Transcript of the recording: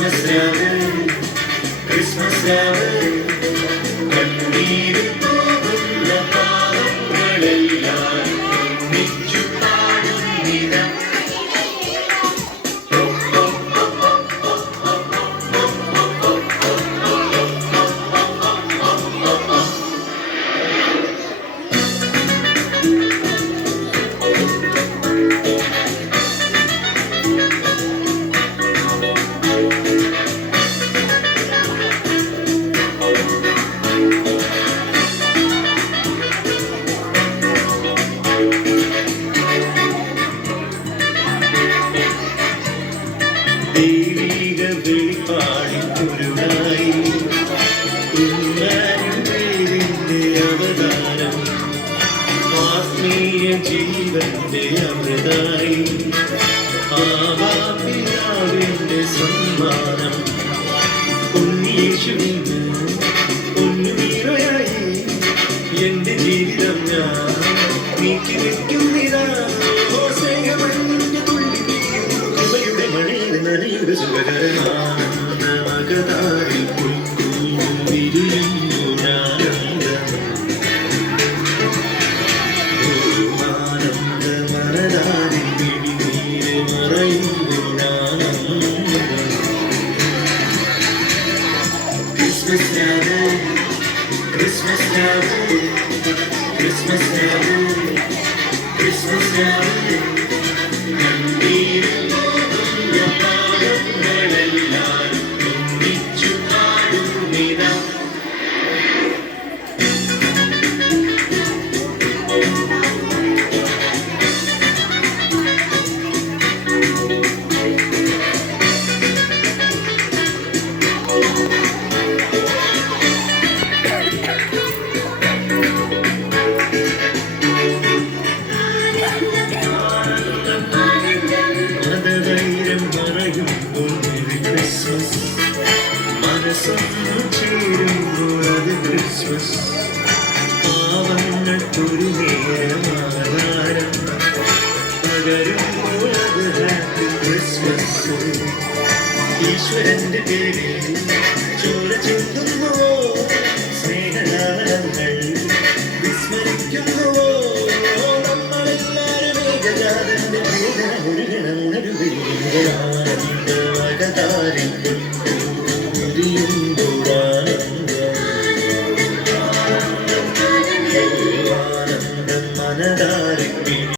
Christmas രാവ് Christmas രാവ് കണ്ണീരിൽ പോകുന്ന പാവങ്ങളെല്ലാം ഒന്നിച്ചു പാടുന്നിതാ. ദൈവിക വെളിപ്പാടിപ്പൊരുളായി കുഞ്ഞാനിന്റെ അവതാരം ആത്മീയ ജീവന്റെ അമൃതായി ആവാപിതാവിന്റെ സമ്മാനം ഉണ്ണീശുവിന് പൊന്നുവീരയായി എന്റെ ജീവിതം ഞാൻ നീക്കി വെക്കുന്നിതാ. നദിയുടെ സുഖകരമാകതാരിൽ വിരിയുന്നു ഞാനന്ദം ആനന്ദ മരതാരിൽ വിഴിനീരെ മറയുന്നു ഞാനന്ദം. ക്രിസ്മസ് രാവ് ക്രിസ്മസ് രാവ് ക്രിസ്മസ് രാവ് ക്രിസ്മസ് രാവ് ക്രിസ്മസ് പാവങ്ങൾക്കൊരു നേരമാധാരം പകരുമ്പോൾ അത് ഹാപ്പി ക്രിസ്മസ്. ഈശ്വരന്റെ പേരിൽ ചോര ചിന്തുന്നുവോ സ്നേഹലാളങ്ങൾ വിസ്മരിക്കുന്നുവോ നമ്മളെല്ലാവരും ഏകജാതന്റെ വേദന മുഴുകണം ഉണരുകയും ആനന്ദ വകതാരിൽ